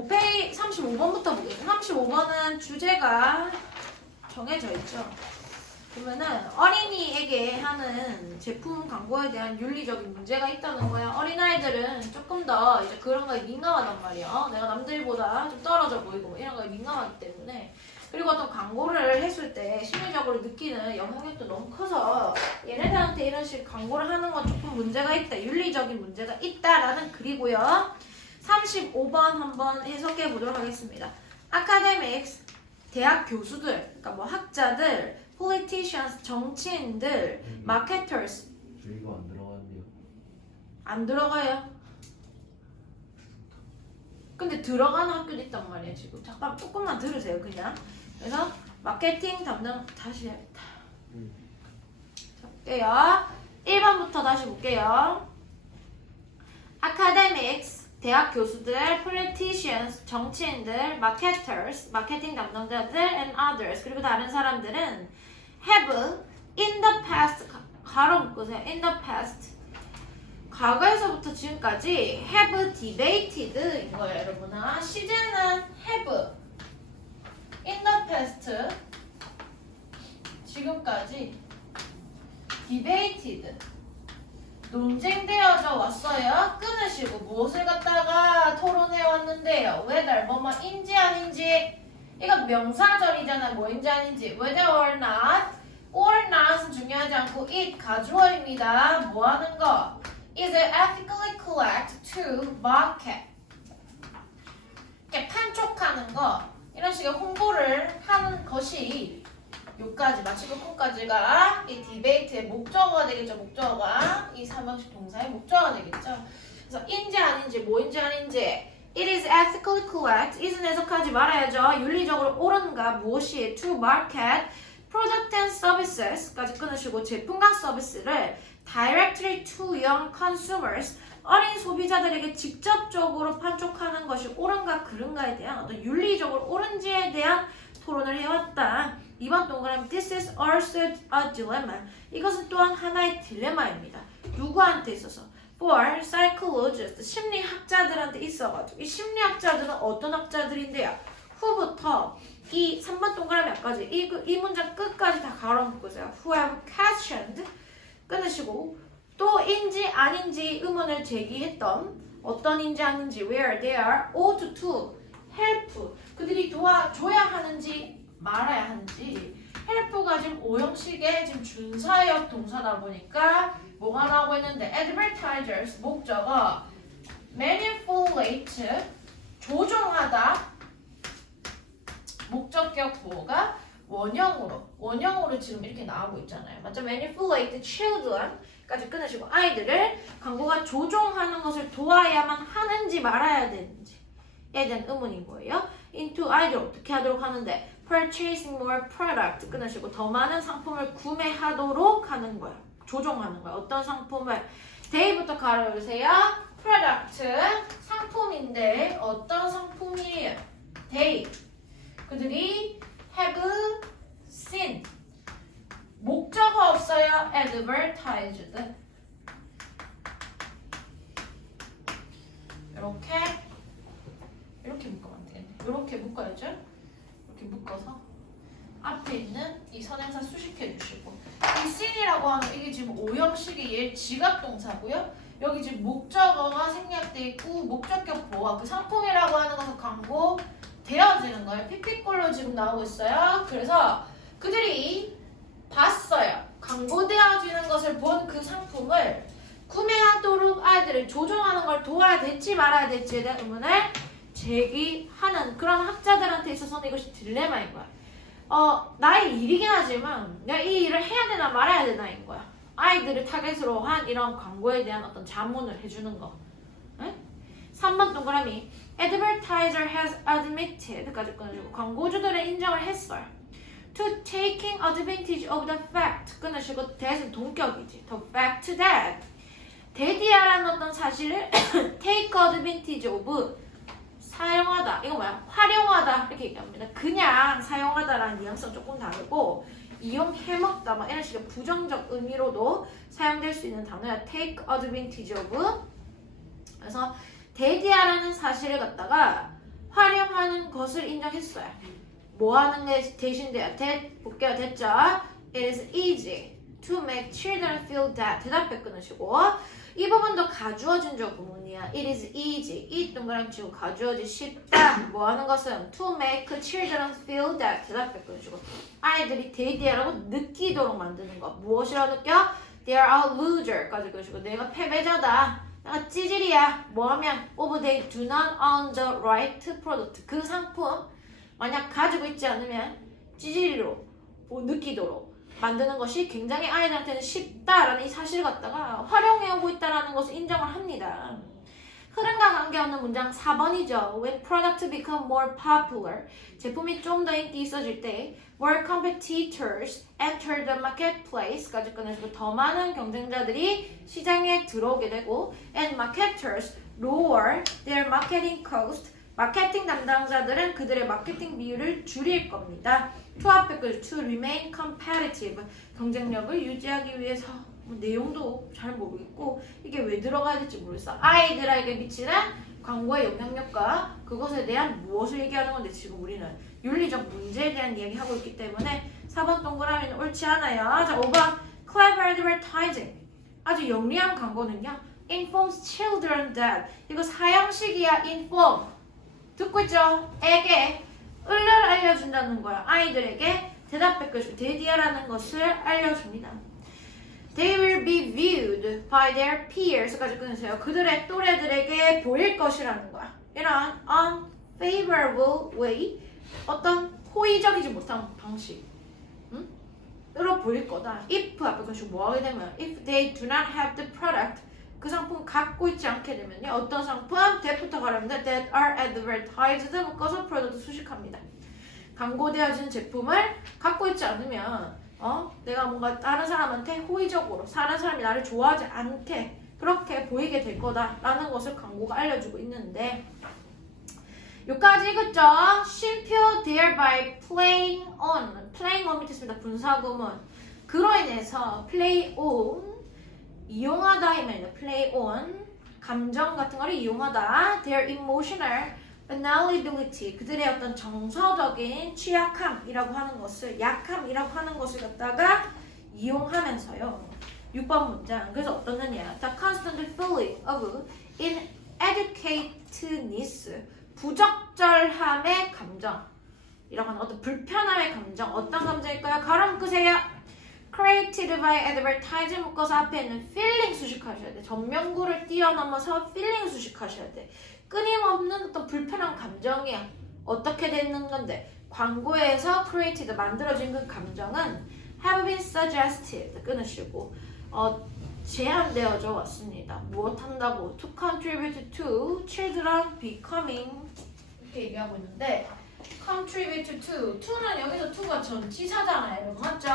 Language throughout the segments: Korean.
35번부터 보겠습니다. 35번은 주제가 정해져 있죠. 그러면은 어린이에게 하는 제품 광고에 대한 윤리적인 문제가 있다는 거야. 어린아이들은 조금 더 이제 그런 거에 민감하단 말이야. 내가 남들보다 좀 떨어져 보이고 이런 거에 민감하기 때문에. 그리고 어떤 광고를 했을 때 심리적으로 느끼는 영향력도 너무 커서 얘네들한테 이런 식 광고를 하는 건 조금 문제가 있다. 윤리적인 문제가 있다라는 글이고요. 35번 한번 해석해 보도록 하겠습니다. academics, 대학 교수들, 그러니까 뭐 학자들, politicians, 정치인들, marketers. 주의가 안 들어갔네요. 안 들어가요. 근데 들어가는 학교도 있단 말이에요. 지금 잠깐 조금만 들으세요 그냥. 그래서 마케팅 담당 다시 해야겠다. 볼게요. 1번부터 다시 볼게요. academics, 대학 교수들, politicians, 정치인들, marketers, 마케팅 담당자들, and others, 그리고 다른 사람들은 have in the past, 가로 묶으세요. in the past, 과거에서부터 지금까지 have debated 인 거예요, 여러분아. 시제는 have in the past, 지금까지 debated, 논쟁되어져 왔어요. 끊으시고 무엇을 갖다가 토론해 왔는데요. whether 뭐뭐인지 아닌지. 이거 명사절이잖아. 뭐인지 아닌지. whether or not은 중요하지 않고 it 가주어입니다. 뭐 하는 거? is it ethically correct to market? 이렇게 판촉하는 거. 이런 식의 홍보를 하는 것이 요까지 마치고 끝까지가 이 디베이트의 목적어가 되겠죠. 목적어가 이 삼형식 동사의 목적어가 되겠죠. 그래서 인지 아닌지 뭐인지 아닌지 it is ethically correct. is는 해석하지 말아야죠. 윤리적으로 옳은가 무엇이 to market product and services까지 끊으시고 제품과 서비스를 directly to young consumers 어린 소비자들에게 직접적으로 판촉하는 것이 옳은가 그른가에 대한 어떤 윤리적으로 옳은지에 대한 토론을 해왔다. 2번 동그라미 This is also a dilemma. 이것은 또한 하나의 딜레마입니다. 누구한테 있어서? For psychologists, 심리학자들한테 있어가지고 이 심리학자들은 어떤 학자들인데요? who부터 이 3번 동그라미 앞까지 이 문장 끝까지 다 가로 묶으세요. Who have questioned 끊으시고 또 인지 아닌지 의문을 제기했던 어떤인지 아닌지 where they are ought to help 그들이 도와줘야 하는지 말아야 하는지 help가 지금 오형식의 지금 준사역 동사다 보니까 뭐가 나오고 있는데 advertisers 목적어 manipulate 조종하다 목적격 보호가 원형으로 지금 이렇게 나오고 있잖아요. 맞죠? manipulate children까지 끊으시고 아이들을 광고가 조종하는 것을 도와야만 하는지 말아야 되는지에 대한 의문인 거예요. into 아이들 어떻게 하도록 하는데 purchasing more product 끊으시고 더 많은 상품을 구매하도록 하는 거야. 조종하는 거야. 어떤 상품을 day부터 가로 열으세요. product 상품인데 어떤 상품이에요? day 그들이 have seen 목적어 없어요. advertised 이렇게 묶으면 안 되겠네. 이렇게 묶어야죠. 이렇게 묶어서 앞에 있는 이 선행사 수식해 주시고 이 seen이라고 하는 이게 지금 오형식의 얘 지각동사고요. 여기 지금 목적어가 생략돼 있고 목적격 보호가 그 상품이라고 하는 것은 광고 되어지는 거예요. 픽픽꼴로 지금 나오고 있어요. 그래서 그들이 봤어요. 광고되어지는 것을 본 그 상품을 구매하도록 아이들을 조종하는 걸 도와야 될지 말아야 될지에 대한 의문을 제기하는 그런 학자들한테 있어서는 이것이 딜레마인 거야. 나의 일이긴 하지만 내가 이 일을 해야 되나 말아야 되나인 거야. 아이들을 타겟으로 한 이런 광고에 대한 어떤 자문을 해주는 거. 응? 3번 동그라미 Advertiser has admitted까지 끊으시고 광고주들은 인정을 했어요. To taking advantage of the fact 끊으시고 that은 동격이지. The fact that 대디아라는 어떤 사실을 take advantage of 사용하다. 이거 뭐야? 활용하다 이렇게 얘기합니다. 그냥 사용하다라는 뉘앙스는 조금 다르고 이용해먹다 막 이런 식의 부정적 의미로도 사용될 수 있는 단어야. take advantage of. 그래서 대디아라는 사실을 갖다가 활용하는 것을 인정했어요. 뭐 하는 게 대신돼요? 볼게요. 됐죠? It is easy to make children feel that. 대답해 끊으시고 이 부분도 가주어진적 구문이야. It is easy. 이 동그라미 치고 가주어지 쉽다. 뭐 하는 것은 to make children feel that. 대답해 끊으시고 아이들이 데이디라고 느끼도록 만드는 거. 무엇이라고 느껴? They are a loser까지 끊으시고 내가 패배자다. 내가 찌질이야. 뭐하면 of they do not own the right product. 그 상품 만약 가지고 있지 않으면 찌질이로 느끼도록 만드는 것이 굉장히 아이들한테는 쉽다라는 이 사실을 갖다가 활용해오고 있다는 것을 인정을 합니다. 흐름과 관계없는 문장 4번이죠. When product become more popular, 제품이 좀 더 인기 있어질 때 more competitors enter the marketplace까지 끊어지고 더 많은 경쟁자들이 시장에 들어오게 되고 and marketers lower their marketing cost 마케팅 담당자들은 그들의 마케팅 비율을 줄일 겁니다. to remain competitive 경쟁력을 유지하기 위해서 내용도 잘 모르겠고 이게 왜 들어가야 될지 모르겠어. 아이들에게 미치는 광고의 영향력과 그것에 대한 무엇을 얘기하는 건데 지금 우리는 윤리적 문제에 대한 이야기하고 있기 때문에 4번 동그라미는 옳지 않아요. 자 5번 clever advertising 아주 영리한 광고는요 informs children that 이거 사형식이야. inform 듣고 있죠? 에게 을을 알려준다는 거야. 아이들에게 대답해 것이 데디어라는 것을 알려줍니다. They will be viewed by their peers까지 끊으세요. 그들의 또래들에게 보일 것이라는 거야. 이런 unfavorable way 어떤 호의적이지 못한 방식 으로 보일 거다. if 앞에 것이 뭐 하게 되면 if they do not have the product 그 상품 갖고 있지 않게 되면요. 어떤 상품? that부터 가려면 that are advertised 묶어서 프로덕트 수식합니다. 광고되어진 제품을 갖고 있지 않으면 내가 뭔가 다른 사람한테 호의적으로 다른 사람이 나를 좋아하지 않게 그렇게 보이게 될 거다라는 것을 광고가 알려주고 있는데 여기까지 읽었죠? 쉼표 thereby playing on 밑에 있습니다. 분사구문 그로 인해서 play on 이용하다 이면요. play on 감정 같은 거를 이용하다 their emotional vulnerability 그들의 어떤 정서적인 취약함이라고 하는 것을 약함이라고 하는 것을 갖다가 이용하면서요. 6번 문장 그래서 어떻느냐 The constant feeling of inadequateness 부적절함의 감정이라고 하는 어떤 불편함의 감정 어떤 감정일까요? 가로 묶으세요. created by advertising 묶어서 앞에 있는 feeling 수식하셔야 돼. 전면구를 뛰어넘어서 feeling 수식하셔야 돼. 끊임없는 어떤 불편한 감정이야. 어떻게 되는 건데 광고에서 created 만들어진 그 감정은 have been suggested 끊으시고 제안되어져 왔습니다. 무엇 한다고? to contribute to children becoming 이렇게 얘기하고 있는데 contribute to는 여기서 to가 전치사잖아요. 여러분 맞죠?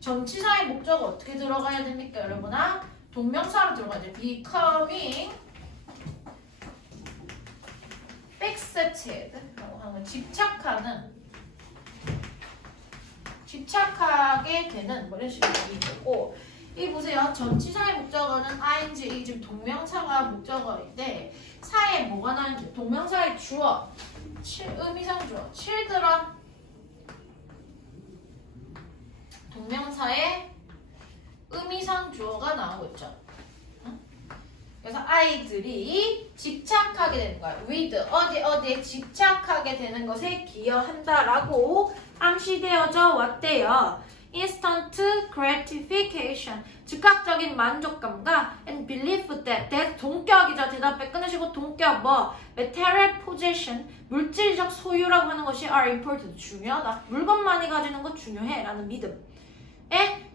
전치사의 목적은 어떻게 들어가야 됩니까, 여러분아? 동명사로 들어가야 돼. becoming fixed라고 하는 건 집착하게 되는 뭐 이런 식으로 되고 이 보세요. 전치사의 목적어는 ing, 이 지금 동명사가 목적어인데 사이에 뭐가 나는지 동명사의 주어, 의미상 주어, children 동명사의 의미상 주어가 나오고 있죠. 그래서 아이들이 집착하게 되는 거야. with 어디에 집착하게 되는 것에 기여한다라고 암시되어져 왔대요. instant gratification 즉각적인 만족감과 and belief that 동격이죠. 대답에 끊으시고 동격 뭐 material possession 물질적 소유라고 하는 것이 are important 중요하다. 물건만이 가지는 것 중요해 라는 믿음에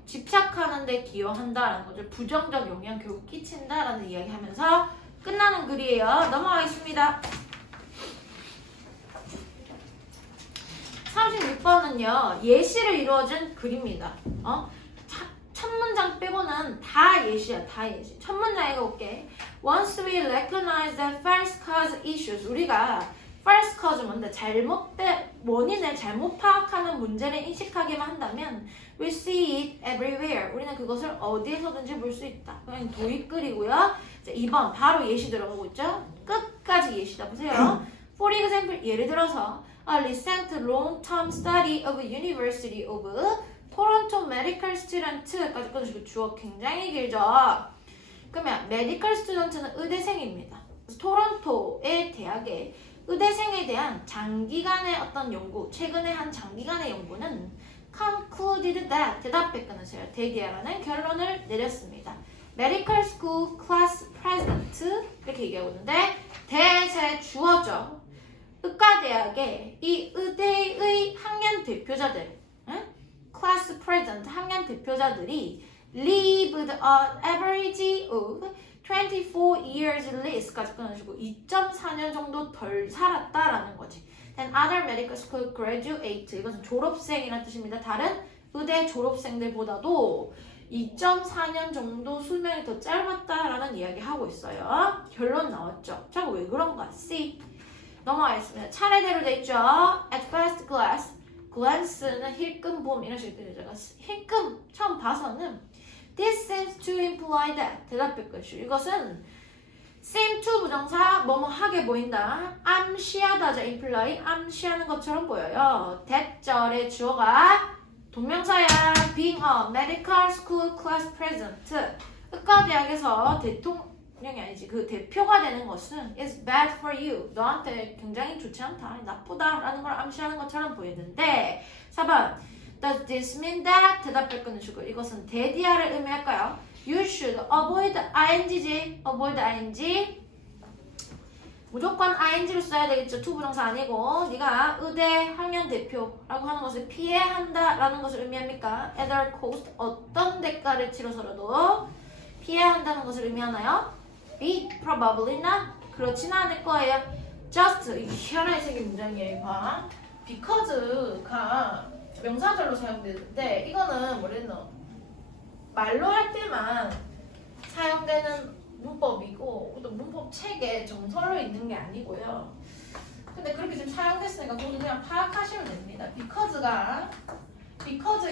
집착하는 데 기여한다라는 거죠. 부정적 영향 결국 끼친다라는 이야기 하면서 끝나는 글이에요. 넘어가겠습니다. 36번은요. 예시를 이루어진 글입니다. 첫 문장 빼고는 다 예시야. 다 예시. 첫 문장 읽어볼게. Once we recognize the false cause issues 우리가 false cause 뭔데? 원인을 잘못 파악하는 문제를 인식하기만 한다면 we see it everywhere. 우리는 그것을 어디에서든지 볼 수 있다. 그냥 도입글이고요. 2번 바로 예시 들어가고 있죠? 끝까지 예시다. 보세요. For example, 예를 들어서 a recent long-term study of University of Toronto medical student까지 끊으시고 주어 굉장히 길죠. 그러면 medical student는 의대생입니다. 토론토의 대학의 의대생에 대한 장기간의 어떤 연구, 최근에 한 장기간의 연구는 concluded that 대답에 끊으세요. 대기하라는 결론을 내렸습니다. Medical School Class President 이렇게 얘기하고 있는데 대세 주어죠. 의과대학의 이 의대의 학년 대표자들, Class President 학년 대표자들이 lived an average of 24 years less까지 끊어주고 2.4년 정도 덜 살았다라는 거지. Then other medical school graduate 이것은 졸업생이라는 뜻입니다. 다른 의대 졸업생들보다도 2.4년 정도 수명이 더 짧았다라는 이야기 하고 있어요. 결론 나왔죠. 자, 왜 그런가? C. 넘어가겠습니다. 차례대로 돼 있죠. At first glance, glance는 힐끔 봄 이런 식으로 되죠. 힐끔 처음 봐서는 This seems to imply that 대답할 것이요. 이것은 seem to 부정사 뭐뭐 하게 보인다. 암시하다죠. imply 암시하는 것처럼 보여요. 대절의 주어가 동명사야. Being a medical school class president 의과대학에서 대통령이 아니지 그 대표가 되는 것은 is bad for you. 너한테 굉장히 좋지 않다. 나쁘다라는 걸 암시하는 것처럼 보이는데 4번 Does this mean that? 대답할 끊으시고 이것은 대디아를 의미할까요? You should avoid ing지. avoid ing 무조건 ing로 써야 되겠죠. to 부정사 아니고 네가 의대 학년 대표라고 하는 것을 피해야 한다라는 것을 의미합니까? At all cost 어떤 대가를 치러서라도 피해야 한다는 것을 의미하나요? B. Probably not. 그렇지는 않을 거예요. Just 희한하게 생긴 문장이에요. 봐. Because가 명사절로 사용되는데 이거는 뭐랬노? 말로 할 때만 사용되는 문법이고 또 문법 책에 정설로 있는 게 아니고요. 근데 그렇게 지금 사용됐으니까 그것도 그냥 파악하시면 됩니다. because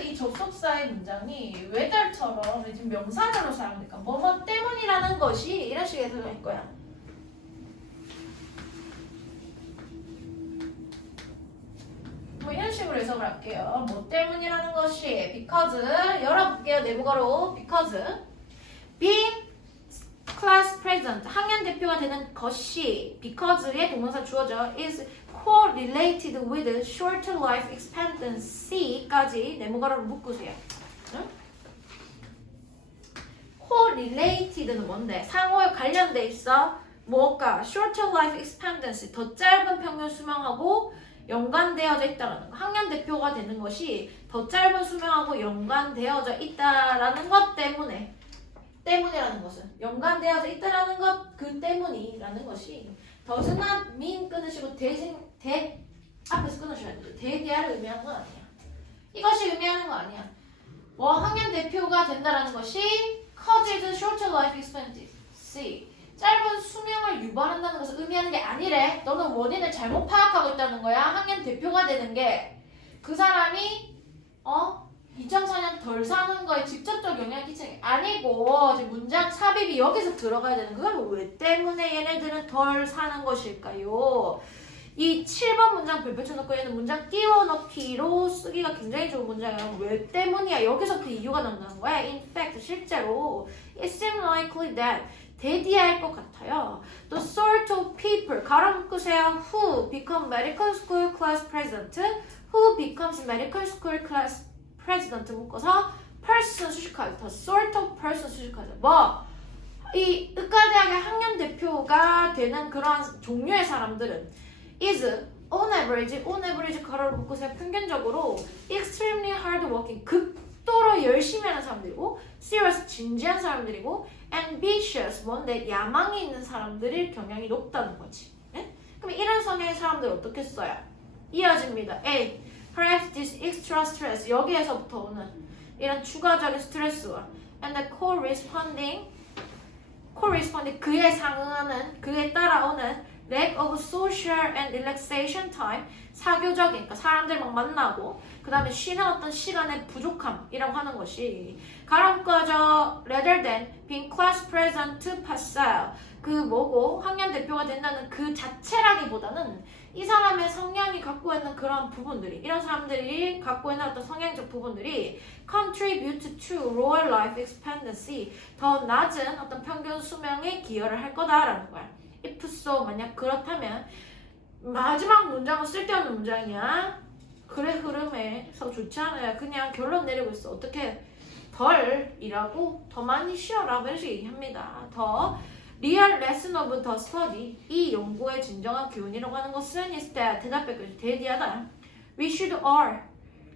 이 접속사의 문장이 whether처럼 지금 명사절로 사용되니까 뭐뭐 때문이라는 것이 이런 식의 해석일 거야. 뭐 이런 식으로 해석을 할게요. 뭐 때문이라는 것이 because 열어볼게요. 네모가로 because being class president 학년 대표가 되는 것이 because의 동명사 주어져 is correlated with shorter life expectancy까지 네모가로 묶으세요. 응? correlated는 뭔데? 상호에 관련돼 있어. 뭐가? shorter life expectancy 더 짧은 평균 수명하고 연관되어져 있다라는 거. 학년 대표가 되는 것이 더 짧은 수명하고 연관되어져 있다라는 것 때문이라는 것은 연관되어져 있다라는 것 그 때문이라는 것이 does not mean 끊으시고 대 앞에서 끊으셔야 돼요. 대대하를 의미하는 건 아니야. 이것이 의미하는 거 아니야. 뭐 학년 대표가 된다라는 것이 causes shorter life expectancy 짧은 수명을 유발한다는 것을 의미하는 게 아니래. 너는 원인을 잘못 파악하고 있다는 거야. 학년 대표가 되는 게 그 사람이 2.4년 덜 사는 거에 직접적 영향을 끼치는 게 아니고 지금 문장 삽입이 여기서 들어가야 되는 그건 왜 때문에 얘네들은 덜 사는 것일까요? 이 7번 문장 별표 쳐놓고 얘는 문장 띄워넣기로 쓰기가 굉장히 좋은 문장이에요. 왜 때문이야? 여기서부터 이유가 나온다는 거야. In fact, 실제로 it seems likely that 대디할 것 같아요. The sort of people 가로 묶으세요. Who become medical school class president? Who becomes medical school class president 묶어서 person 수식하죠. The sort of person 수식하죠. 이 의과대학의 학년 대표가 되는 그러한 종류의 사람들은 is on average 가로를 묶으세요. 평균적으로 extremely hard working 극도로 열심히 하는 사람들이고 serious 진지한 사람들이고 ambitious 뭔데 야망이 있는 사람들일 경향이 높다는 거지. 네? 그럼 이런 성향의 사람들 어떻게 써요? 이어집니다. A. Perhaps this extra stress 여기에서부터 오는 이런 추가적인 스트레스와 and the corresponding 그에 상응하는 그에 따라오는 lack of social and relaxation time 사교적인 그러니까 사람들 막 만나고 그 다음에 쉬는 어떤 시간의 부족함이라고 하는 것이 가로 묶어져 rather than being class present facile 그 뭐고 학년 대표가 된다는 그 자체라기보다는 이 사람의 성향이 갖고 있는 그런 부분들이 이런 사람들이 갖고 있는 어떤 성향적 부분들이 contribute to lower life expectancy 더 낮은 어떤 평균 수명에 기여를 할 거다라는 거야. if so 만약 그렇다면 마지막 문장은 쓸데없는 문장이야. 글의 흐름에서 좋지 않아요. 그냥 결론 내리고 있어. 어떻게 덜 일하고 더 많이 쉬어라 이런 식으로 얘기합니다. 더 real lesson of the study 이 연구의 진정한 교훈이라고 하는 것은 is that 대답했겠죠. 대디하다. We should all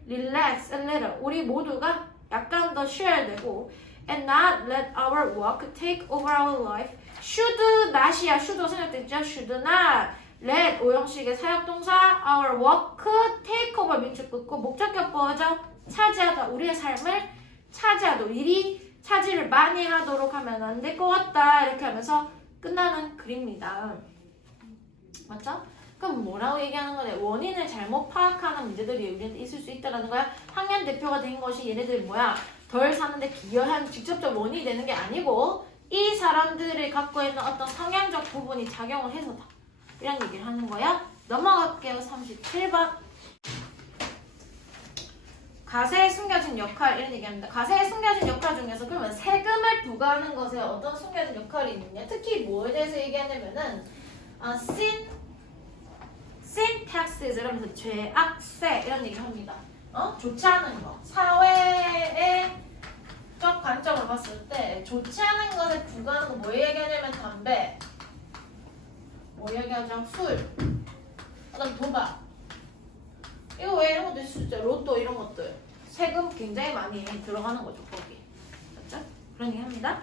relax a little. 우리 모두가 약간 더 쉬어야 되고 and not let our work take over our life. should not이야. should 생각됐죠? should not let 오형식의 사역동사 our work take over 민축 붙고 목적격보죠. 차지하다. 우리의 삶을 차지하도록 일이 차지를 많이 하도록 하면 안 될 것 같다. 이렇게 하면서 끝나는 글입니다. 맞죠? 그럼 뭐라고 얘기하는 거냐? 원인을 잘못 파악하는 문제들이 우리한테 있을 수 있다는 거야. 학년 대표가 된 것이 얘네들이 뭐야? 덜 사는데 기여한 직접적 원인이 되는 게 아니고 이 사람들이 갖고 있는 어떤 성향적 부분이 작용을 해서다. 이런 얘기를 하는 거야. 넘어갈게요. 37번. 가세에 숨겨진 역할 이런 얘기합니다. 가세에 숨겨진 역할 중에서 그러면 세금을 부과하는 것에 어떤 숨겨진 역할이 있느냐? 특히 뭐에 대해서 얘기하냐면은 sin taxes 이러면서 죄악세 이런 얘기를 합니다. 좋지 않은 거. 사회의 적 관점을 봤을 때 좋지 않은 것에 부과하는 거 뭐 얘기하냐면 담배, 뭐 얘기하죠? 술, 그다음 도박. 이거 왜 이런 것도 있을 수 있죠? 로또 이런 것들 세금 굉장히 많이 들어가는 거죠 거기. 맞죠? 그런 얘기 합니다.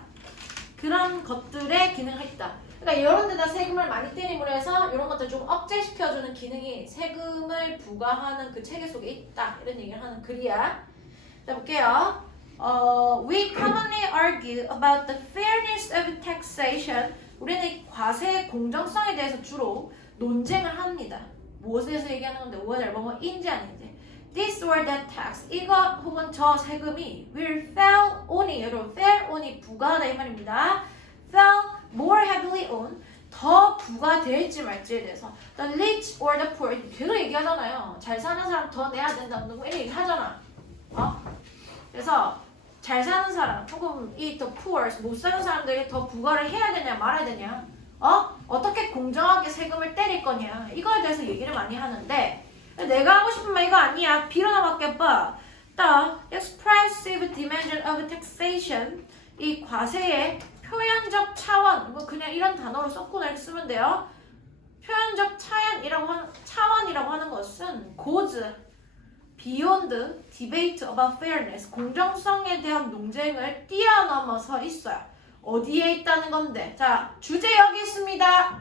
그런 것들의 기능을 있다. 그러니까 이런 데다 세금을 많이 때림으로 해서 이런 것들 좀 억제시켜주는 기능이 세금을 부과하는 그 체계 속에 있다. 이런 얘기를 하는 글이야. 자 볼게요. We commonly argue about the fairness of taxation. 우리는 과세의 공정성에 대해서 주로 논쟁을 합니다. 무엇에서 얘기하는 건데 뭐가 얇으면 인지 아닌지. This or that tax 이거 혹은 저 세금이 will fall on이 여러분 fall on이 부과하다 이 말입니다. fall more heavily on 더 부과될지 말지에 대해서 the rich or the poor 계속 얘기하잖아요. 잘 사는 사람 더 내야 된다 이런 얘기 하잖아. 그래서 잘 사는 사람 조금 이 the poor 못 사는 사람들에게 더 부과를 해야 되냐 말아야 되냐 어떻게 공정하게 세금을 때릴 거냐 이거에 대해서 얘기를 많이 하는데 내가 하고 싶은 말 이거 아니야. B로나 바뀌어봐. The expressive dimension of taxation 이 과세의 표현적 차원 뭐 그냥 이런 단어로 썼구나 이렇게 쓰면 돼요. 표현적 차원이라고 하는 것은 goes beyond debate about fairness 공정성에 대한 논쟁을 뛰어넘어서 있어요. 어디에 있다는 건데? 자, 주제 여기 있습니다.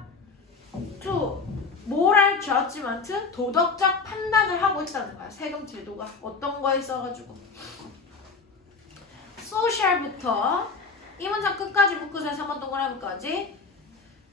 to moral judgment 도덕적 판단을 하고 있다는 거야. 세금 제도가 어떤 거에 있어가지고 social부터 이 문장 끝까지 묶으세요. 3번 동그라미까지.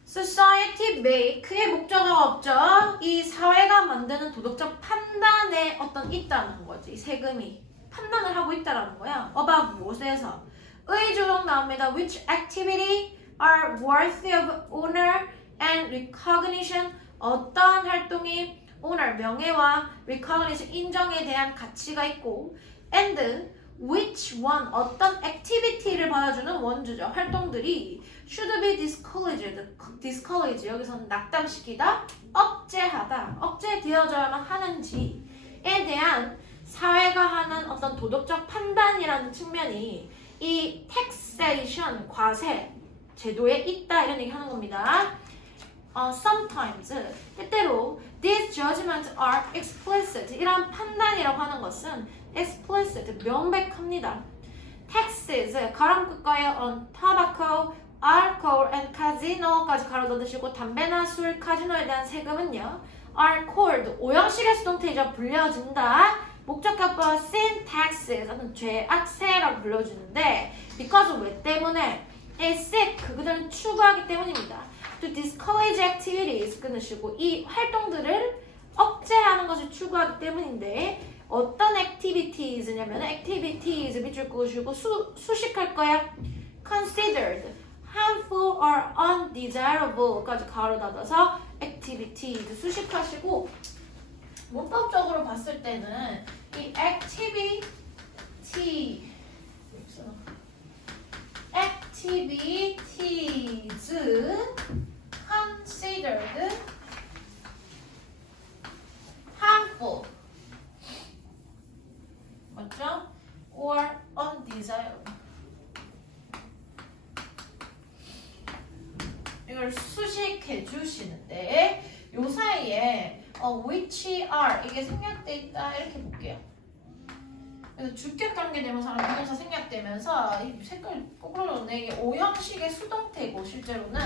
society make의 목적어가 없죠. 이 사회가 만드는 도덕적 판단에 어떤 있다는 거지. 이 세금이 판단을 하고 있다는 거야. about 무엇에서? 의조동 나옵니다. Which activity are worthy of honor and recognition? 어떤 활동이 honor, 명예와 recognition, 인정에 대한 가치가 있고 and which one, 어떤 activity를 받아주는 원주죠. 활동들이 should be discouraged, 여기서는 낙담시키다, 억제하다, 억제되어져야만 하는지에 대한 사회가 하는 어떤 도덕적 판단이라는 측면이 이 taxation, 과세 제도에 있다 이런 얘기 하는 겁니다. Sometimes, 때때로 these judgments are explicit. 이런 판단이라고 하는 것은 explicit, 명백합니다. Taxes, 가람 끝과에 on tobacco, alcohol and casino까지 가로 넣으시고 담배나 술, 카지노에 대한 세금은요 are called, 오형식의 수동태이자 불려진다. 목적격과 sin taxes, 죄악세라고 불러주는데 because 왜 때문에? seek, 그들은 추구하기 때문입니다. To discourage activities, 끊으시고 이 활동들을 억제하는 것을 추구하기 때문인데 어떤 activities냐면 activities 밑줄 끄시고 수식할 거야. considered, harmful or undesirable까지 가로 닫아서 activities 수식하시고 문법적으로 봤을 때는 이 activities considered harmful 맞죠? or undesirable 이걸 수식해 주시는데 요 사이에 which are 이게 생략돼 있다 이렇게 볼게요. 그래서 주격 관계 되면서 비동사 생략되면서 이 색깔 꼬불러졌네. 이게 오형식의 수동태고 실제로는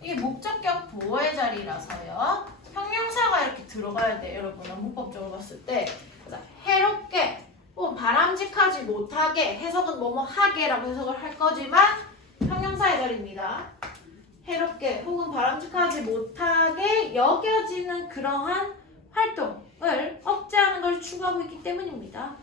이게 목적격 보어의 자리라서요. 형용사가 이렇게 들어가야 돼 여러분. 문법적으로 봤을 때 그래서 해롭게 혹은 바람직하지 못하게 해석은 뭐뭐 하게라고 해석을 할 거지만 형용사의 자리입니다. 해롭게 혹은 바람직하지 못하게 여겨지는 그러한 활동을 억제하는 걸 추구하고 있기 때문입니다.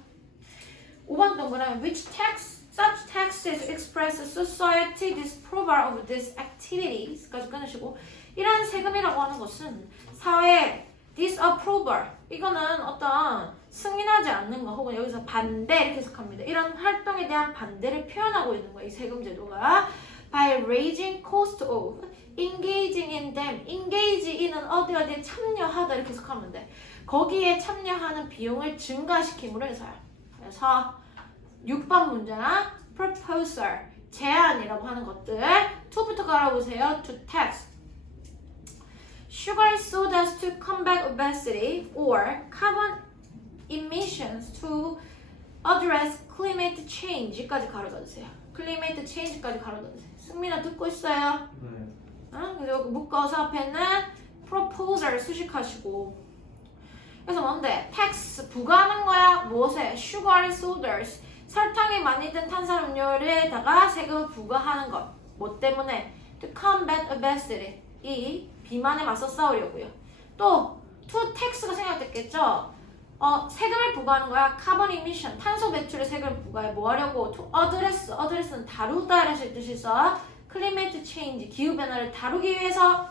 5번 동그라미 which such taxes express society disapproval of these activities까지 끊으시고 이러한 세금이라고 하는 것은 사회의 disapproval 이거는 어떤 승인하지 않는 거 혹은 여기서 반대 이렇게 해석합니다. 이런 활동에 대한 반대를 표현하고 있는 거예요. 이 세금 제도가 by raising cost of engaging in them engage in은 어디에 참여하다 이렇게 해석하면 돼. 거기에 참여하는 비용을 증가시킴으로 해서요. 그래서 6번 문제나 proposal 제안이라고 하는 것들 2부터 갈아보세요. to tax sugar sodas to combat obesity or carbon emissions to address climate change까지 가로닫으세요. climate change까지 가로닫으세요. 승민아 듣고 있어요? 네. 그리고 묶어서 앞에는 proposal 수식하시고 그래서 뭔데? tax 부과하는 거야. 무엇에? sugar sodas 설탕이 많이 든 탄산음료에다가 세금을 부과하는 것. 뭐 때문에? to combat obesity 이 비만에 맞서 싸우려고요. 또 to tax가 생략됐겠죠? 세금을 부과하는 거야. carbon emission 탄소 배출에 세금을 부과해. 뭐 하려고? to address는 다루다 라는 뜻이 있어. climate change 기후변화를 다루기 위해서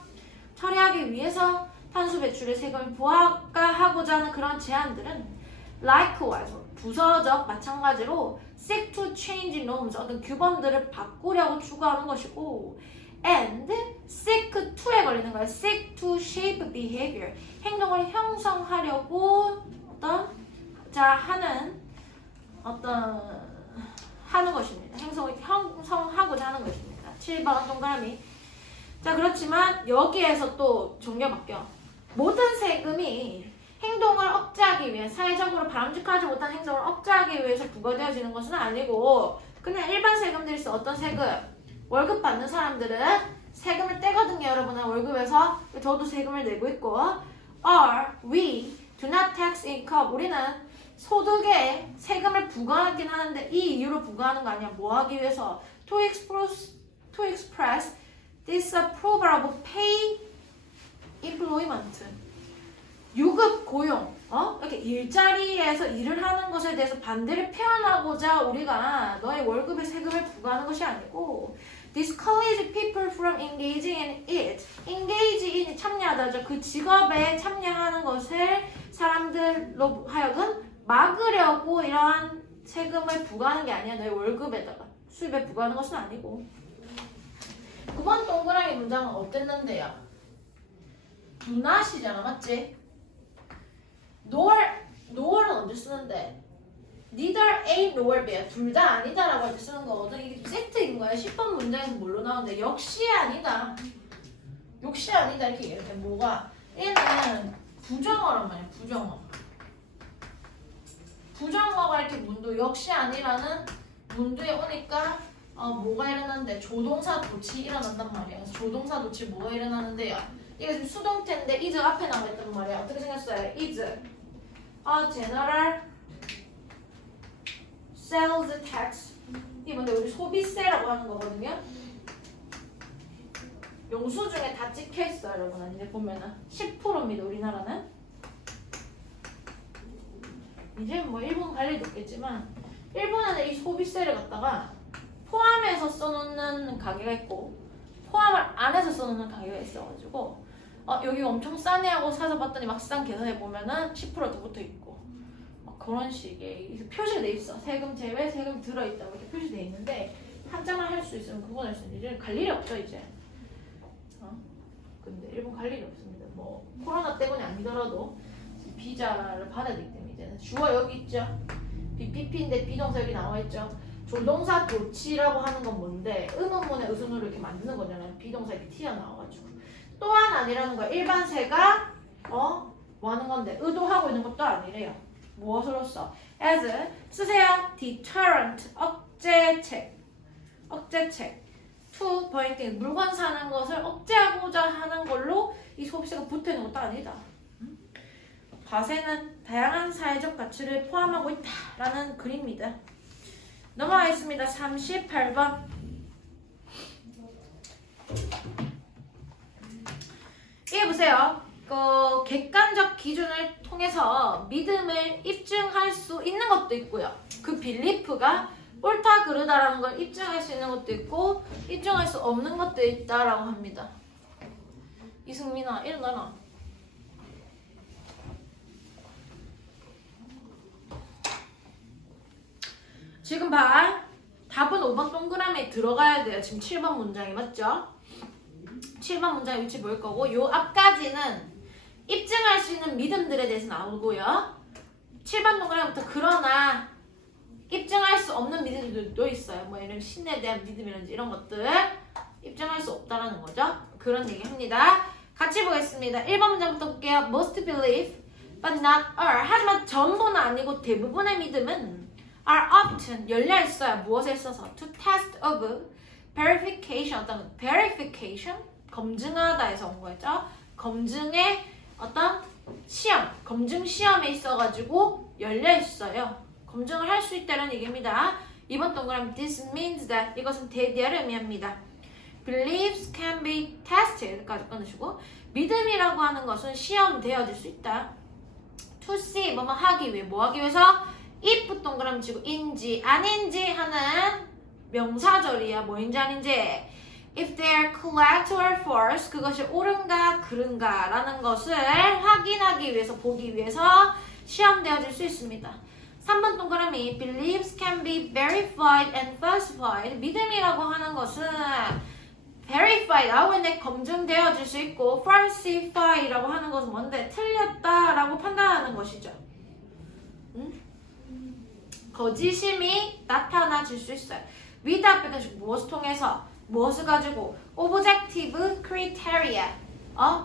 처리하기 위해서 탄소 배출에 세금을 부과하고자 하는 그런 제안들은 likewise 부서적 마찬가지로 seek to change norms 어떤 규범들을 바꾸려고 추구하는 것이고 and seek to에 걸리는 거예요. seek to shape behavior 행동을 형성하려고 하는 것입니다. 형성하고자 하는 것입니다. 7번 동그라미. 자 그렇지만 여기에서 또 종류가 바뀌어. 모든 세금이 행동을 억제하기 위해 사회적으로 바람직하지 못한 행동을 억제하기 위해서 부과되어지는 것은 아니고 그냥 일반 세금들이 있어. 어떤 세금? 월급 받는 사람들은 세금을 떼거든요. 여러분 월급에서 저도 세금을 내고 있고 we do not tax income 우리는 소득에 세금을 부과하긴 하는데 이 이유로 부과하는 거 아니야. 뭐 하기 위해서? to express disapproval of pay employment 유급 고용 이렇게 일자리에서 일을 하는 것에 대해서 반대를 표현하고자 우리가 너의 월급에 세금을 부과하는 것이 아니고 discourage people from engaging in it engage in 참여하다죠. 그 직업에 참여하는 것을 사람들로 하여금 막으려고 이러한 세금을 부과하는 게 아니야. 너의 월급에다가 수입에 부과하는 것은 아니고 9번 동그라미 문장은 어땠는데요? do not이잖아. 맞지? nor은 언제 쓰는데? neither A nor B야. 둘 다 아니다라고 할 때 쓰는 거거든. 이게 세트인 거야. 10번 문장에서 뭘로 나오는데 역시 아니다. 역시 아니다 이렇게 얘기할 때 뭐가? 얘는 부정어란 말이야. 부정어가 이렇게 문도 역시 아니라는 문도에 오니까 뭐가 일어나는데 조동사 도치 일어난단 말이야. 그래서 조동사 도치 뭐가 일어나는데요? 이게 지금 수동태인데 is 앞에 나와 있단 말이야. 어떻게 생겼어요? is a general sales tax 이게 뭔데 우리 소비세라고 하는 거거든요. 영수증에 다 찍혀있어요 여러분. 이제 보면은 10%입니다 우리나라는. 이제 뭐 일본 갈 일도 없겠지만 일본에는 이 소비세를 갖다가 포함해서 써놓는 가게가 있고 포함을 안 해서 써놓는 가게가 있어가지고 여기 엄청 싸네 하고 사서 봤더니 막상 계산해보면은 10%도 붙어있고 그런 식의 표시가 돼 있어. 세금 제외, 세금 들어있다고 이렇게 표시돼 있는데 한자만 할 수 있으면 구분할 수 있는데 이제 갈 일이 없죠 이제. 근데 일본 갈 일이 없습니다. 뭐 코로나 때문이 아니더라도 비자를 받아야 되기 때문에 이제는 주어 여기 있죠. BPP인데 비동사 여기 나와 있죠. 조동사 도치라고 하는 건 뭔데 의문문의 의순으로 이렇게 만드는 거잖아요. 비동사 이렇게 튀어나와가지고 또한 아니라는 거야. 일반세가 뭐 하는 건데 의도하고 있는 것도 아니래요. 무엇으로써? as 쓰세요. deterrent 억제책 to pointing 물건 사는 것을 억제하고자 하는 걸로 이 소비세가 붙어있는 것도 아니다. 과세는 다양한 사회적 가치를 포함하고 있다라는 글입니다. 넘어가겠습니다. 38번. 이게 보세요. 객관적 기준을 통해서 믿음을 입증할 수 있는 것도 있고요. 그 빌리프가 옳다 그르다라는 걸 입증할 수 있는 것도 있고 입증할 수 없는 것도 있다라고 합니다. 이승민아 일어나라. 지금 봐. 답은 5번 동그라미에 들어가야 돼요. 지금 7번 문장이 맞죠? 7번 문장의 위치 보일 거고 요 앞까지는 입증할 수 있는 믿음들에 대해서 나오고요. 7번 동그라미부터 그러나 입증할 수 없는 믿음들도 있어요. 뭐 예를 들면 신에 대한 믿음이라든지 이런 것들 입증할 수 없다라는 거죠. 그런 얘기 합니다. 같이 보겠습니다. 1번 문장부터 볼게요. Most believe but not all. 하지만 전부는 아니고 대부분의 믿음은 are often 열려 있어요. 무엇에 있어서? To test of verification. 어떤 verification? 검증하다에서 온 거죠. 검증의 어떤 시험, 검증 시험에 있어가지고 열려 있어요. 검증을 할 수 있다는 얘기입니다. 이번 동그라미 this means that 이것은 대디어를 의미합니다. Beliefs can be tested까지 끊으시고 믿음이라고 하는 것은 시험되어질 수 있다. To see 뭐뭐 하기 위해 뭐 하기 위해서 if 동그라미 치고 인지 아닌지 하는 명사절이야. 뭐인지 아닌지 if they are correct or false 그것이 옳은가 그른가 라는 것을 확인하기 위해서 보기 위해서 시험되어질 수 있습니다. 3번 동그라미 beliefs can be verified and falsified 믿음이라고 하는 것은 verified 라고 했는데 검증되어질 수 있고 falsify라고 하는 것은 뭔데? 틀렸다라고 판단하는 것이죠. 거짓임이 나타나질 수 있어요. with 앞에 가지고 무엇을 통해서 무엇을 가지고 objective criteria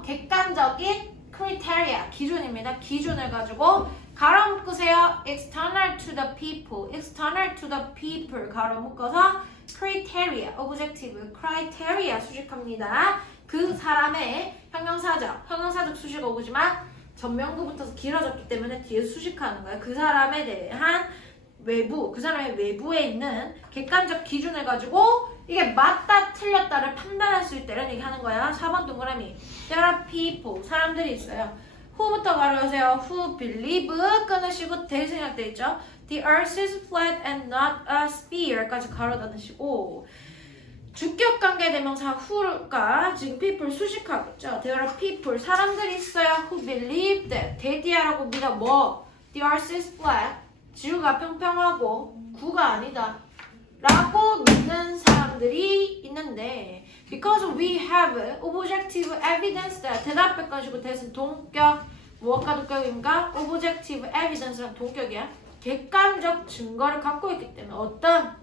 객관적인 criteria 기준입니다. 기준을 가지고 가로 묶으세요. external to the people external to the people 가로 묶어서 criteria objective criteria 수식합니다. 그 사람의 형용사적 수식어 오지만 전명구 붙어서 길어졌기 때문에 뒤에 수식하는 거예요. 그 사람에 대한 외부, 그 사람의 외부에 있는 객관적 기준을 가지고 이게 맞다 틀렸다를 판단할 수 있다는 얘기 하는 거야. 4번 동그라미 there are people 사람들이 있어요. who부터 가로하세요. who believe 끊으시고 대생략돼 있죠. the earth is flat and not a sphere까지 가로 닫으시고 주격관계 대명사 who가 지금 people 수식하겠죠. there are people 사람들이 있어요. who believe that 대디아라고 믿어 뭐 the earth is flat 지구가 평평하고 구가 아니다 라고 믿는 사람들이 있는데 because we have objective evidence that 대답해 가지고 대신 동격 무엇과 동격인가? objective evidence란 동격이야. 객관적 증거를 갖고 있기 때문에 어떤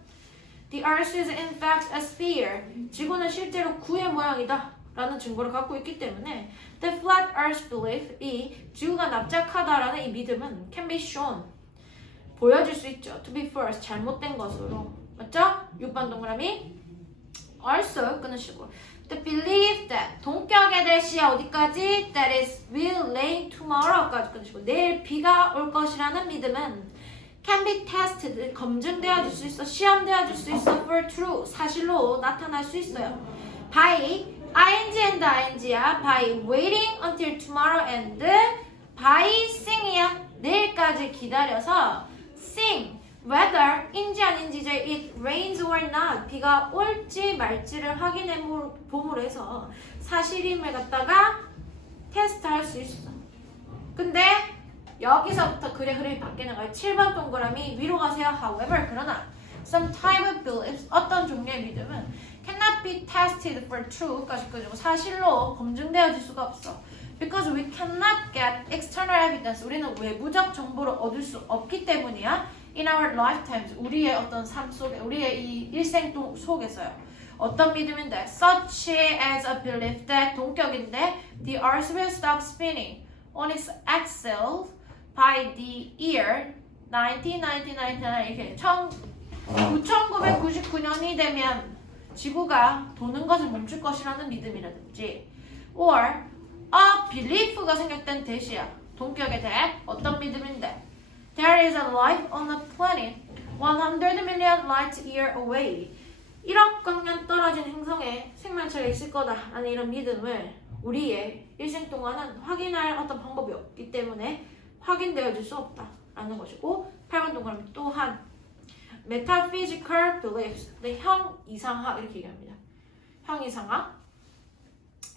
the earth is in fact a sphere 지구는 실제로 구의 모양이다 라는 증거를 갖고 있기 때문에 the flat earth belief 이 지구가 납작하다라는 이 믿음은 can be shown 보여줄 수 있죠. to be false 잘못된 것으로 맞죠? 6번 동그라미 also 끊으시고 the belief that 동격에 대시 어디까지 that is will rain tomorrow까지 끊으시고 내일 비가 올 것이라는 믿음은 can be tested 검증되어질 수 있어 시험되어질 수 있어 for true 사실로 나타날 수 있어요. by ing and ing야 by waiting until tomorrow and by sing이야 내일까지 기다려서 sing whether인지 아닌지 이제 it rains or not 비가 올지 말지를 확인해 봄으로 해서 사실임을 갖다가 테스트할 수 있어. 근데 여기서부터 글의 흐름이 바뀌는 거예요. 7번 동그라미 위로 가세요. However 그러나 some type of beliefs 어떤 종류의 믿음은 cannot be tested for true까지 끄고 사실로 검증되어질 수가 없어. Because we cannot get external evidence. 우리는 외부적 정보를 얻을 수 없기 때문이야. In our lifetimes, 우리의 어떤 삶 속에, 우리의 이 일생 속에서요. 어떤 믿음인데? Such as a belief that 동격인데 the earth will stop spinning on its axis by the year 1999 이렇게 9999년이 되면 지구가 도는 것을 멈출 것이라는 믿음이라든지 or a belief가 생략된 대시야. 동격의 대 어떤 믿음인데 There is a life on a planet 100 million light year away. 1억 광년 떨어진 행성에 생명체가 있을 거다라는 이런 믿음을 우리의 일생 동안은 확인할 어떤 방법이 없기 때문에 확인되어질 수 없다라는 것이고 8번 동그라미 또한 metaphysical beliefs, 형 이상학 이렇게 얘기합니다. 형 이상학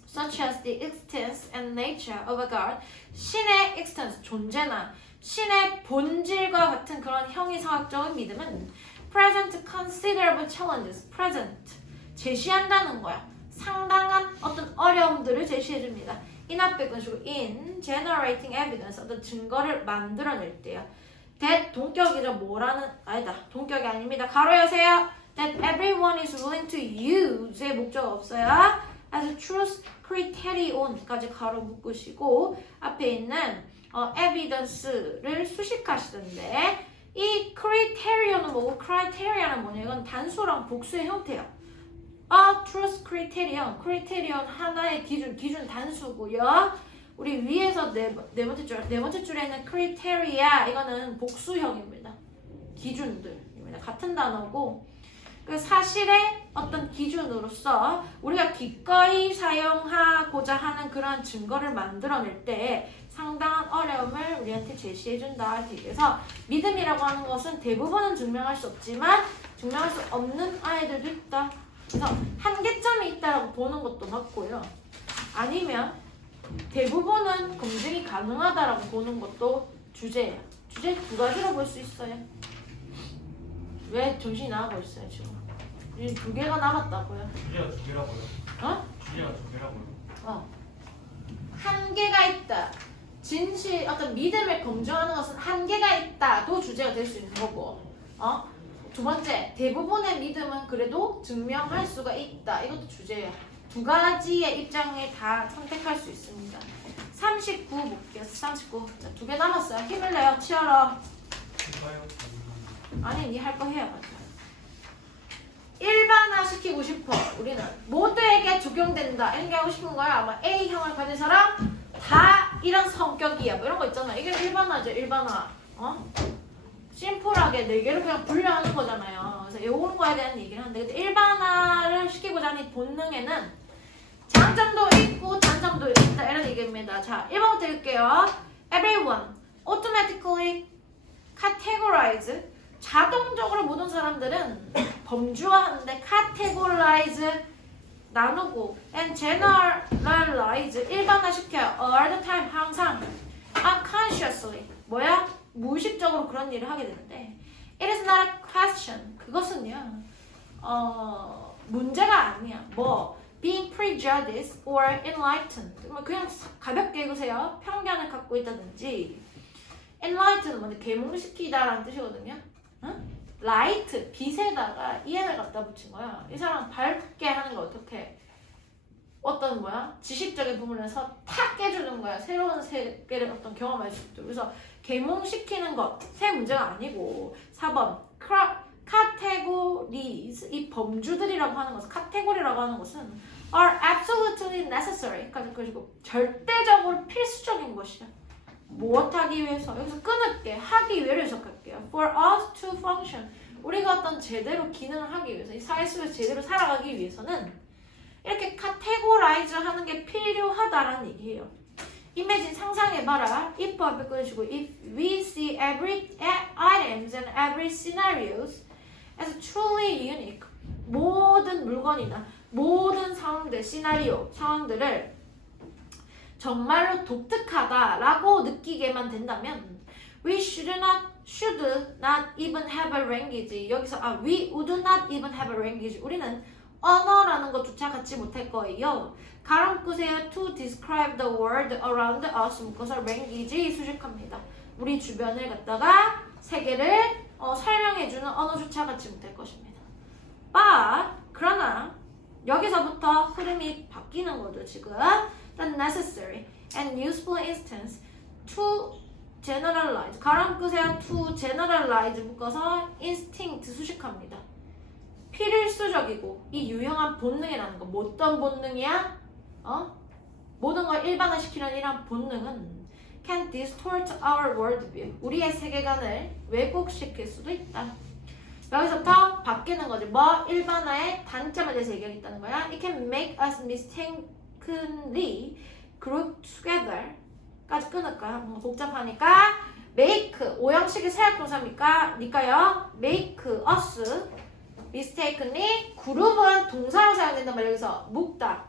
such as the existence and nature of a god 신의 existence, 존재나 신의 본질과 같은 그런 형이상학적인 믿음은 present considerable challenges, present 제시한다는 거야. 상당한 어떤 어려움들을 제시해줍니다. in generating evidence 어떤 증거를 만들어낼 때요. that 동격이죠. 뭐라는 아니다. 동격이 아닙니다. 가로 여세요. that everyone is willing to use의 목적 없어요. as a truth criterion까지 가로 묶으시고 앞에 있는 evidence를 수식하시던데 이 criterion은 뭐고 criteria는 뭐냐? 이건 단수랑 복수의 형태야. truth criterion 하나의 기준 단수고요. 우리 위에서 네 번째 줄에 있는 criteria 이거는 복수형입니다. 기준들입니다. 같은 단어고 그 사실의 어떤 기준으로서 우리가 기꺼이 사용하고자 하는 그런 증거를 만들어낼 때 상당한 어려움을 우리한테 제시해준다. 그래서 믿음이라고 하는 것은 대부분은 증명할 수 없지만 증명할 수 없는 아이들도 있다. 그래서 한계점이 있다라고 보는 것도 맞고요. 아니면 대부분은 검증이 가능하다라고 보는 것도 주제예요. 주제 두 가지로 볼 수 있어요. 왜 정신이 나가고 있어요 지금? 이 두 개가 남았다고요. 주제가 두 개라고요? 주제가 두 개라고요? 한계가 있다. 진실, 어떤 믿음을 검증하는 것은 한계가 있다도 주제가 될 수 있는 거고 두 번째, 대부분의 믿음은 그래도 증명할 수가 있다. 이것도 주제예요. 두 가지의 입장에 다 선택할 수 있습니다. 39 볼게요. 39. 자, 두 개 남았어요. 힘을 내요. 치열어. 아니, 니 할 거 해야 맞아. 일반화 시키고 싶어. 우리는 모두에게 적용된다. 이런 게 하고 싶은 거야. 아마 A형을 가진 사람 다 이런 성격이야. 뭐 이런 거 있잖아. 이게 일반화죠. 일반화. 심플하게 네 개를 그냥 분류하는 거잖아요. 그래서 이런 거에 대한 얘기를 하는데 근데 일반화를 시키고자 하는 본능에는 장점도 있고 단점도 있다. 이런 얘기입니다. 자, 1번부터 읽을게요. Everyone automatically categorize 자동적으로 모든 사람들은 범주화하는데 categorize 나누고 and generalize 일반화시켜요. all the time 항상 unconsciously 뭐야? 무의식적으로 그런 일을 하게 되는데 it is not a question 그것은요 문제가 아니야. 뭐 being prejudiced or enlightened 그냥 가볍게 읽으세요. 편견을 갖고 있다든지 enlighten은 뭔데 계몽시키다라는 뜻이거든요. light 빛에다가 en을 갖다 붙인 거야. 이 사람 밝게 하는 거 어떻게 어떤 뭐야 지식적인 부분에서 탁 깨주는 거야. 새로운 세계를 어떤 경험할 수 있도록. 그래서 계몽시키는 것 새 문제가 아니고 4번 categories 이 범주들이라고 하는 것은 카테고리라고 하는 것은 are absolutely necessary 그리고 절대적으로 필수적인 것이야. 무엇하기 위해서 여기서 끊을게 하기 위해서 해석할게요. for us to function 우리가 어떤 제대로 기능을 하기 위해서 이 사회 속에서 제대로 살아가기 위해서는 이렇게 카테고라이즈 하는 게 필요하다라는 얘기예요. imagine 상상해봐라. if 앞에 끊으시고 if we see every items and every scenarios as truly unique 모든 물건이나 모든 상황들, 시나리오, 상황들을 정말로 독특하다라고 느끼게만 된다면 we should not even have a language 여기서 we would not even have a language 우리는 언어라는 것조차 갖지 못할 거예요. 가로 묶으세요. to describe the world around us 묶어서 language 수식합니다. 우리 주변을 갖다가 세계를 설명해주는 언어조차 갖지 못할 것입니다. but 그러나 여기서부터 흐름이 바뀌는 거죠. 지금 the necessary and useful instance to generalize 가로 묶으세요. to generalize 묶어서 instinct 수식합니다. 필수적이고 이 유형한 본능이라는 거 어떤 본능이야? 모든 걸 일반화시키는 이런 본능은 can distort our worldview 우리의 세계관을 왜곡시킬 수도 있다. 여기서부터 바뀌는 거지. 뭐 일반화의 단점에 대해서 얘기하겠다는 거야. It can make us mistakenly group together 까지 끊을까요? 뭔가 복잡하니까 make 오형식의 사역동사입니까? 니까요. make us mistakenly 그룹은 동사로 사용된단 말이에요. 여기서 묶다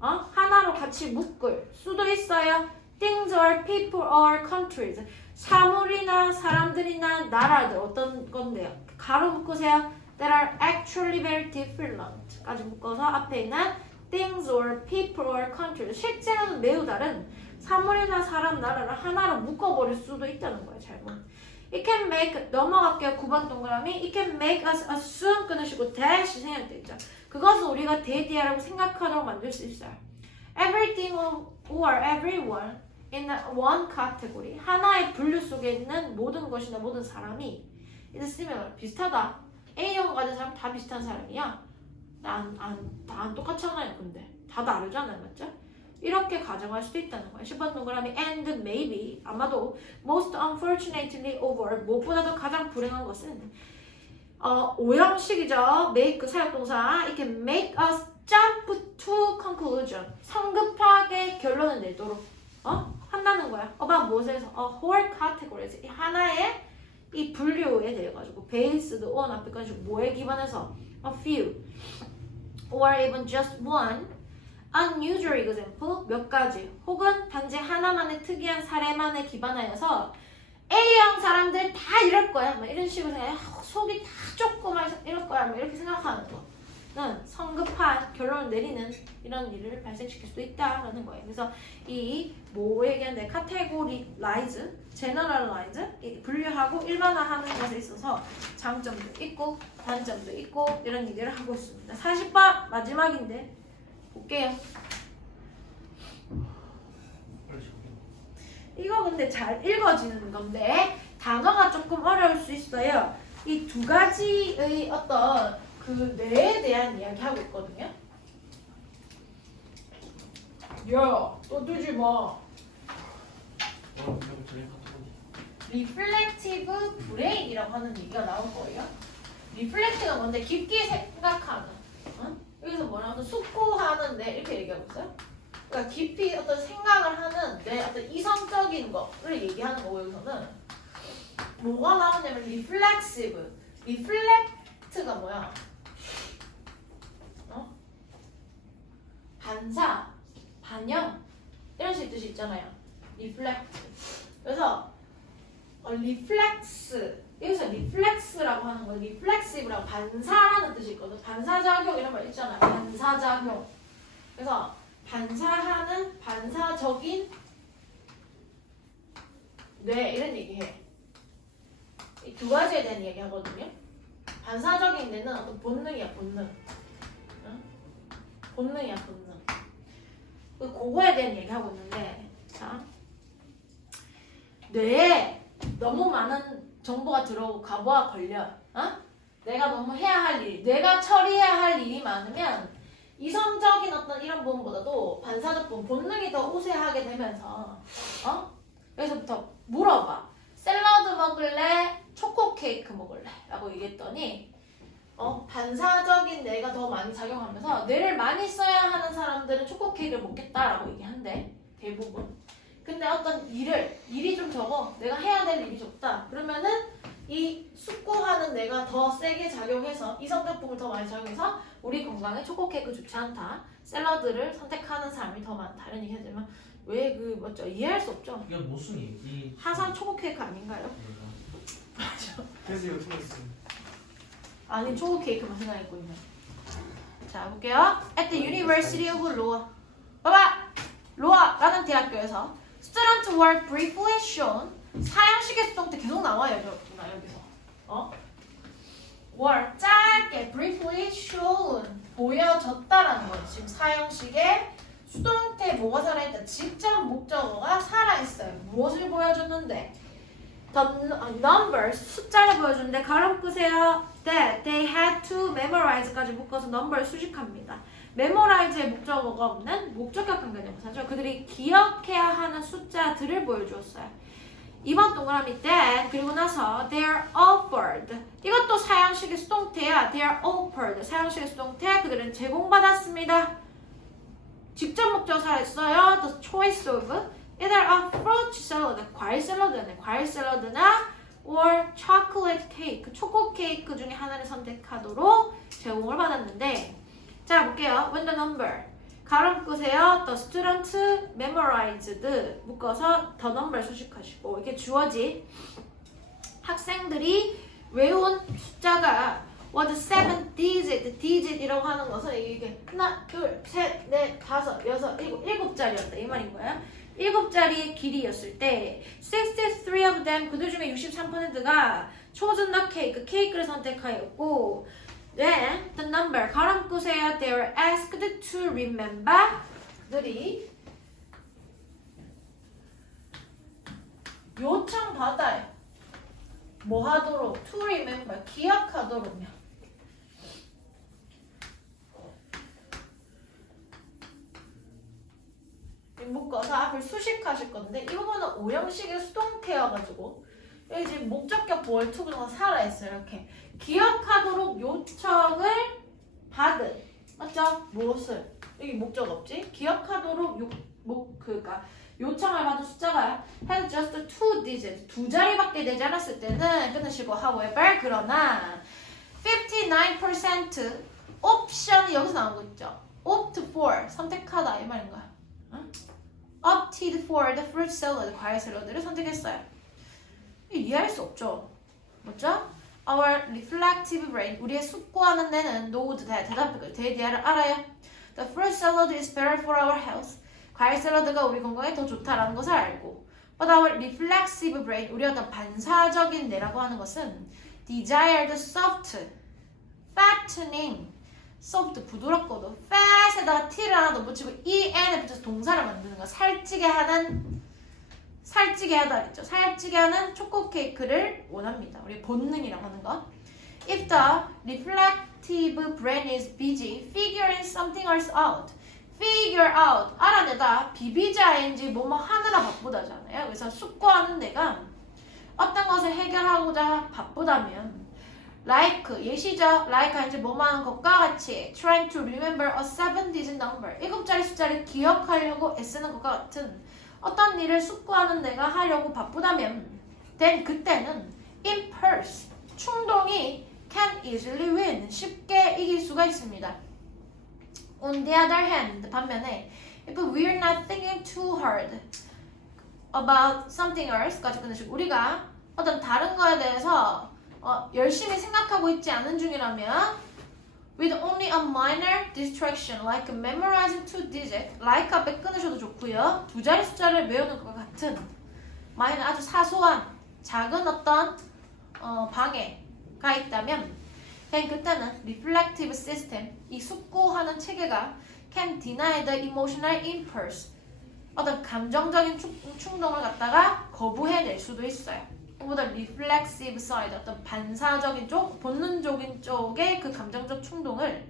하나로 같이 묶을 수도 있어요. things or people or countries 사물이나 사람들이나 나라들 어떤 건데요. 가로 묶으세요. that are actually very different 까지 묶어서 앞에 있는 things or people or countries 실제로는 매우 다른 사물이나 사람, 나라를 하나로 묶어버릴 수도 있다는 거예요. 잘못. It can make 넘어갈게요. 9번 동그라미 It can make us assume 끊으시고 dash 생략돼 있죠. 그것은 우리가 대디하라고 생각하도록 만들 수 있어요. Everything or everyone in one category 하나의 분류 속에 있는 모든 것이나 모든 사람이 is similar 비슷하다. A형 가진 사람 다 비슷한 사람이야. 다 안 똑같잖아요. 근데 다 다르잖아요. 맞죠? 이렇게 가정할 수도 있다는 거예요. 10번 동그라미 and maybe 아마도 most unfortunately over 무엇보다도 가장 불행한 것은 오형식이죠. make 사역동사 it can make us jump to conclusion 성급하게 결론을 내도록 한다는 거야. 무엇에서 whole categories 하나의 이 분류에 대해 가지고 based on 앞에 가지고 뭐에 기반해서 a few or even just one unusual example 몇 가지 혹은 단지 하나만의 특이한 사례만에 기반하여서 A형 사람들 다 이럴 거야 막 이런 식으로 생각해. 속이 다 조그만 이럴 거야 막 이렇게 생각하는 거는 성급한 결론을 내리는 이런 일을 발생시킬 수도 있다라는 거예요. 그래서 이 뭐 얘기하는데 categorize, generalize 분류하고 일반화하는 것에 있어서 장점도 있고 단점도 있고 이런 얘기를 하고 있습니다. 40번 마지막인데 볼게요. 이거 근데 잘 읽어지는 건데 단어가 조금 어려울 수 있어요. 이 두 가지의 어떤 그 뇌에 대한 이야기 하고 있거든요. 야, 떠들지 마. 리플렉티브 브레인이라고 하는 얘기가 나올 거예요. 리플렉트가 뭔데? 깊게 생각하는. 여기서 뭐라고 숙고하는데 이렇게 얘기하고 있어요. 그러니까 깊이 어떤 생각을 하는 내 어떤 이성적인 거를 얘기하는 거고 여기서는 뭐가 나오냐면 리플렉시브. 리플렉트가 뭐야? 반사, 반영 이런 식의 뜻이 있잖아요. 리플렉트. 그래서 리플렉스 여기서 리플렉스라고 하는 건 리플렉시브라고 반사라는 뜻이 있거든. 반사작용 이런 말 있잖아요. 반사작용. 그래서 반사하는 반사적인 뇌 이런 얘기해. 이 두 가지에 대한 얘기 하거든요. 반사적인 뇌는 어떤 본능이야 본능. 본능이야 본능. 그거에 대한 얘기하고 있는데 자 뇌에 너무 많은 정보가 들어오고 과부하 걸려. 내가 너무 해야 할 일, 내가 처리해야 할 일이 많으면 이성적인 어떤 이런 부분보다도 반사적 부분, 본능이 더 우세하게 되면서 여기서부터 물어봐. 샐러드 먹을래? 초코 케이크 먹을래? 라고 얘기했더니 반사적인 뇌가 더 많이 작용하면서 뇌를 많이 써야 하는 사람들은 초코 케이크를 먹겠다라고 얘기한대. 대부분. 근데 어떤 일이 좀 적어. 내가 해야 될 일이 적다. 그러면은 이 숙고하는 내가 더 세게 작용해서 이 성격품을 더 많이 작용해서 우리 건강에 초코 케이크 좋지 않다. 샐러드를 선택하는 사람이 더 많다. 이런 얘기 하지만 왜 뭐죠? 이해할 수 없죠. 이게 무슨 얘기? 항상 초코 케이크 아닌가요? 맞아. 그래서 이거 틀렸어요. 아니 초코 케이크만 생각했고 있네. 자 볼게요. At the University of Loa. 봐봐. 로아라는 대학교에서 student were briefly shown. 사형식의 수동태 계속 나와요 여기서. were 짧게 briefly shown 보여졌다라는 거예요. 지금 사형식의 수동태 뭐가 살아있다. 직접 목적어가 살아있어요. 무엇을 보여줬는데? The numbers 숫자를 보여주는데 가로 끄세요. That they had to memorize까지 묶어서 number를 수식합니다. memorize의 목적어가 없는 목적격한 관계대명사죠. 그들이 기억해야 하는 숫자들을 보여주었어요. 2번 동그라미 that 그리고 나서 they are offered 이것도 사형식의 수동태야. they are offered 사형식의 수동태 그들은 제공받았습니다. 직접 목적어 살아있어요. the choice of either a fruit salad 과일 샐러드네. 과일 샐러드나 or chocolate cake 초코 케이크 중에 하나를 선택하도록 제공을 받았는데 자 볼게요. when the number 가로 묶으세요. the student memorized 묶어서 the number 수식하시고 이게 주어지 학생들이 외운 숫자가 was 7 digit이라고 하는 것은 이게 하나, 둘, 셋, 넷, 다섯, 여섯, 일곱 자리였다 이 말인 거예요. 7자리의 길이였을 때 63 of them 그들 중에 63%가 chosen the cake 케이크를 선택하였고 then the number 가로 묶으세요. they were asked to remember 그들이 요청받아요. 뭐 하도록? to remember 기억하도록요. 묶어서 앞을 수식하실 건데 이 부분은 오형식의 수동태여가지고 여기 지금 목적격 보월 투부가 살아있어요. 이렇게 기억하도록 요청을 받은 맞죠? 무엇을? 여기 목적 없지? 기억하도록 그러니까 요청을 받은 숫자가 had just 2 digits 두 자리밖에 되지 않았을 때는 끊으시고 however 그러나 59% 옵션이 여기서 나온 거 있죠? opt for 선택하다 이 말인 거야. opted for the fruit salad 과일 샐러드를 선택했어요. 이해할 수 없죠. 맞죠? Our reflective brain 우리의 숙고하는 뇌는 knowed that 대답을 대디아를 알아요. The fruit salad is better for our health. 과일 샐러드가 우리 건강에 더 좋다라는 것을 알고. But our reflexive brain 우리 어떤 반사적인 뇌라고 하는 것은 desired soft, fattening soft 부드럽고도 fat에다가 t를 하나 더 붙이고 en에 붙여서 동사를 만드는 거 살찌게 하다 했죠. 살찌게 하는 초코 케이크를 원합니다. 우리 본능이라고 하는 거. If the reflective brain is busy figuring something else out. figure out 알아내다 비비지 ing 뭐뭐 하느라 바쁘다잖아요. 그래서 숙고하는 내가 어떤 것을 해결하고자 바쁘다면 like 예시죠. like ing 뭐뭐 하는 것과 같이 trying to remember a 7-digit number 7자리 숫자를 기억하려고 애쓰는 것과 같은 어떤 일을 숙고하는 내가 하려고 바쁘다면 then 그때는 impulse 충동이 can easily win 쉽게 이길 수가 있습니다. On the other hand 반면에 if we're not thinking too hard about something else까지 끊으시고 우리가 어떤 다른 거에 대해서 열심히 생각하고 있지 않은 중이라면 with only a minor distraction like memorizing 2 digits like 앞에 끊으셔도 좋고요. 두 자리 숫자를 외우는 것과 같은 minor 아주 사소한 작은 어떤 방해가 있다면 then 그때는 reflective system 이 숙고하는 체계가 can deny the emotional impulse 어떤 감정적인 충동을 갖다가 거부해낼 수도 있어요. 보다 reflexive side 어떤 반사적인 쪽, 본능적인 쪽의 그 감정적 충동을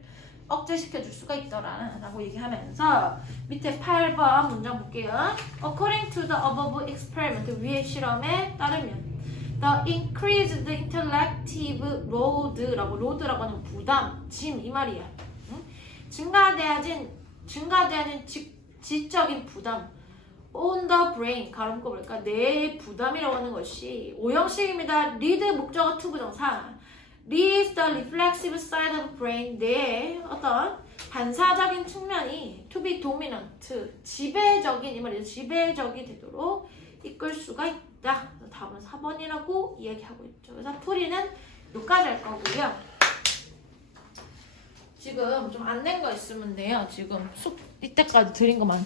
억제시켜 줄 수가 있더라라고 얘기하면서 밑에 8번 문장 볼게요. According to the above experiment 위의 실험에 따르면 the increased intellective load라고 load라고 하는 부담, 짐 이 말이야. 응? 증가되어진 지적인 부담 on the brain 가로 묶어볼까? 뇌의 부담이라고 하는 것이 오형식입니다. lead 목적어 to 부정사 leads the reflexive side of the brain 뇌의 어떤 반사적인 측면이 to be dominant 지배적인 이 말이죠. 지배적이 되도록 이끌 수가 있다. 답은 4번이라고 이야기하고 있죠. 그래서 풀이는 여기까지 할 거고요. 지금 좀 안 낸 거 있으면 돼요. 지금 이때까지 드린 것만